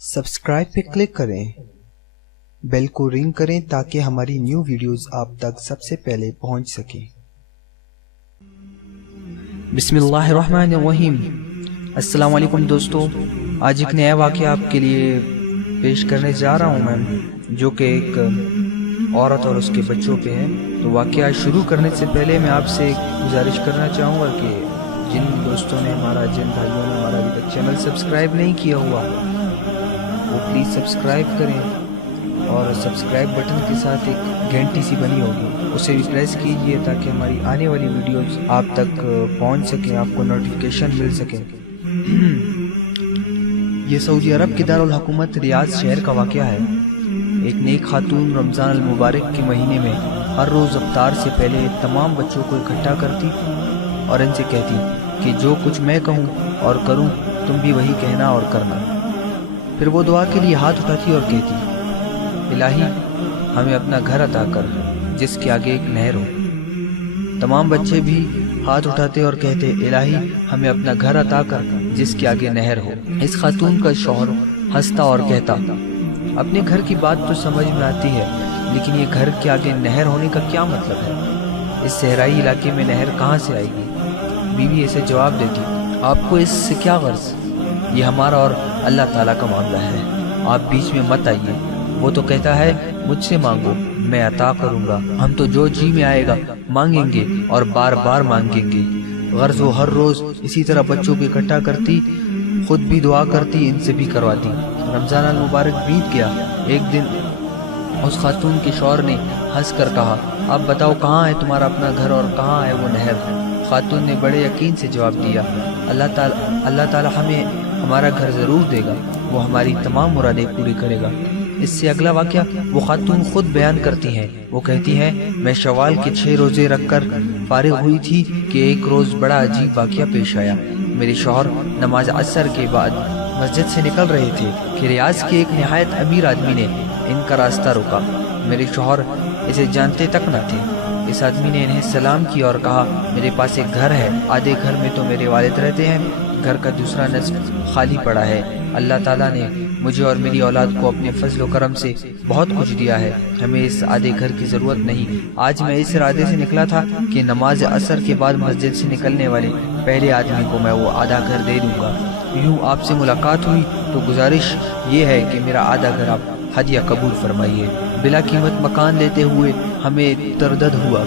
Subscribe पे click करें, bell को रिंग करें ताकि हमारी न्यू वीडियोस आप तक सबसे पहले पहुंच सके। बिस्मिल्लाहिर्रहमानिर्रहीम। अस्सलाम वालेकुम दोस्तों, आज एक नया वाक़या आपके लिए पेश करने जा रहा हूँ मैं, जो कि एक औरत और उसके बच्चों पे है। तो वाक़या शुरू करने से पहले मैं आपसे गुजारिश करना चाहूँगा कि जिन दोस्तों ने जिन भाइयों ने हमारा अभी तक चैनल सब्सक्राइब नहीं किया हुआ वो प्लीज़ सब्सक्राइब करें, और सब्सक्राइब बटन के साथ एक घंटी सी बनी होगी उसे भी प्रेस कीजिए ताकि हमारी आने वाली वीडियोस आप तक पहुंच सकें, आपको नोटिफिकेशन मिल सके। ये सऊदी अरब की दारुल हुकूमत रियाद शहर का वाक़या है। एक नेक खातून रमज़ान अल मुबारक के महीने में हर रोज़ अफ्तार से पहले तमाम बच्चों को इकट्ठा करती और इनसे कहती कि जो कुछ मैं कहूँ और करूँ तुम भी वही कहना और करना। फिर वो दुआ के लिए हाथ उठाती और कहती, इलाही हमें अपना घर अता कर जिसके आगे एक नहर हो। तमाम बच्चे भी हाथ उठाते और कहते, इलाही हमें अपना घर अता कर जिसके आगे नहर हो। इस खातून का शौहर हंसता और कहता, अपने घर की बात तो समझ में आती है, लेकिन ये घर के आगे नहर होने का क्या मतलब है? इस सहराई इलाके में नहर कहाँ से आएगी? बीवी ऐसे जवाब देती, आपको इससे क्या गर्ज? ये हमारा और अल्लाह ताला का मामला है, आप बीच में मत आइए। वो तो कहता है मुझसे मांगो मैं अता करूंगा, हम तो जो जी में आएगा मांगेंगे और बार बार मांगेंगे। गर्ज वो हर रोज इसी तरह बच्चों को इकट्ठा करती, खुद भी दुआ करती, इनसे भी करवाती। रमजान अल मुबारक बीत गया। एक दिन उस खातून के शौहर ने हंस कर कहा, अब बताओ कहाँ है तुम्हारा अपना घर और कहाँ है वो नहर? खातून ने बड़े यकीन से जवाब दिया, अल्लाह ताला हमें हमारा घर ज़रूर देगा, वो हमारी तमाम मुरादें पूरी करेगा। इससे अगला वाक़या वो खातून खुद बयान करती हैं। वो कहती हैं, मैं शवाल के 6 रोज़े रखकर फारिग हुई थी कि एक रोज़ बड़ा अजीब वाक़या पेश आया। मेरे शौहर नमाज असर के बाद मस्जिद से निकल रहे थे कि रियाज के एक नहायत अमीर आदमी ने इनका रास्ता रोका। मेरे शौहर इसे जानते तक न थे। इस आदमी ने इन्हें सलाम किया और कहा, मेरे पास एक घर है, आधे घर में तो मेरे वालिद रहते हैं, घर का दूसरा निस्फ खाली पड़ा है। अल्लाह ताला ने मुझे और मेरी औलाद को अपने फजल व करम से बहुत कुछ दिया है, हमें इस आधे घर की ज़रूरत नहीं। आज मैं इस इरादे से निकला था कि नमाज असर के बाद मस्जिद से निकलने वाले पहले आदमी को मैं वो आधा घर दे दूंगा। यूँ आपसे मुलाकात हुई तो गुजारिश ये है कि मेरा आधा घर आप हदिया कबूल फरमाइए। बिला कीमत मकान लेते हुए हमें तरदद हुआ।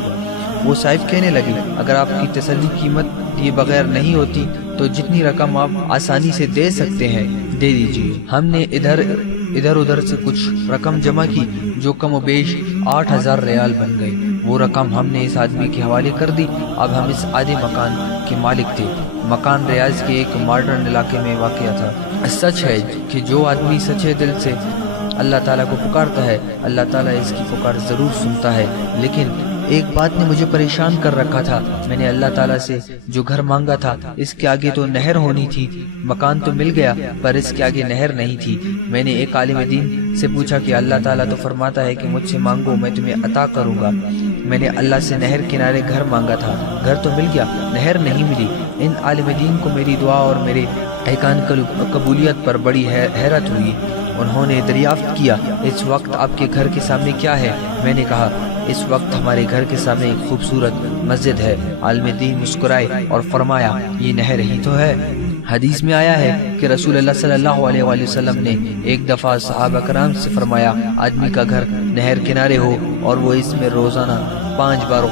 वो साहिब कहने लगे, अगर आपकी तसल्ली कीमत दिए बगैर नहीं होती तो जितनी रकम आप आसानी से दे सकते हैं दे दीजिए। हमने इधर उधर से कुछ रकम जमा की जो कम बेश 8000 रियाल बन गई। वो रकम हमने इस आदमी के हवाले कर दी। अब हम इस आधे मकान के मालिक थे। मकान रियाज के एक मॉडर्न इलाके में वाक़या था। सच है कि जो आदमी सच्चे दिल से अल्लाह ताला को पुकारता है, अल्लाह ताला इसकी पुकार ज़रूर सुनता है। लेकिन एक बात ने मुझे परेशान कर रखा था। मैंने अल्लाह ताला से जो घर मांगा था इसके आगे तो नहर होनी थी। मकान तो मिल गया पर इसके आगे नहर नहीं थी। मैंने एक आलिम दीन से पूछा कि अल्लाह ताला तो फरमाता है कि मुझसे मांगो मैं तुम्हें अता करूंगा। मैंने अल्लाह से नहर किनारे घर मांगा था, घर तो मिल गया, नहर नहीं मिली। इन आलिम दीन को मेरी दुआ और मेरे ऐकान कबूलियत पर बड़ी हैरत हुई। उन्होंने दरियाफ्त किया, इस वक्त आपके घर के सामने क्या है? मैंने कहा, इस वक्त हमारे घर के सामने एक खूबसूरत मस्जिद है। आलिम दीन मुस्कुराए और फरमाया, ये नहर ही तो है। हदीस में आया है कि रसूलुल्लाह सल्लल्लाहु अलैहि वसल्लम ने एक दफ़ा सहाबा कराम से फरमाया, आदमी का घर नहर किनारे हो और वो इसमें रोज़ाना 5 बार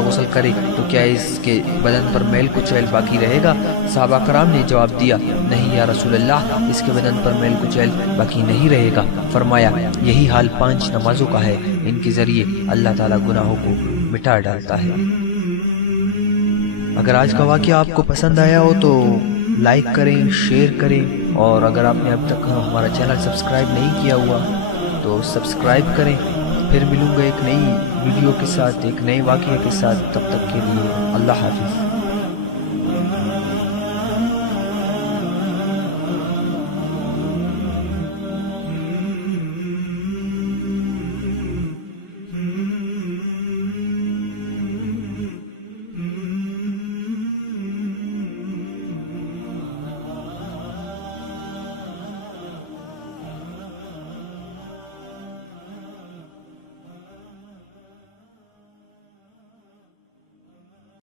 गुस्ल करे तो क्या इसके बदन पर मैल कुचैल बाकी रहेगा? सहाबा कराम ने जवाब दिया, नहीं या रसूलल्लाह, इसके बदन पर मैल कुचैल बाकी नहीं रहेगा। फरमाया, यही हाल 5 नमाजों का है, इनके जरिए अल्लाह ताला गुनाहों को मिटा डालता है। अगर आज का वाक़या आपको पसंद आया हो तो लाइक करें, शेयर करें, और अगर आपने अब तक हमारा चैनल सब्सक्राइब नहीं किया हुआ तो सब्सक्राइब करें। फिर मिलूंगा एक नई वीडियो के साथ, एक नए वाक़ये के साथ। तब तक के लिए अल्लाह हाफिज़।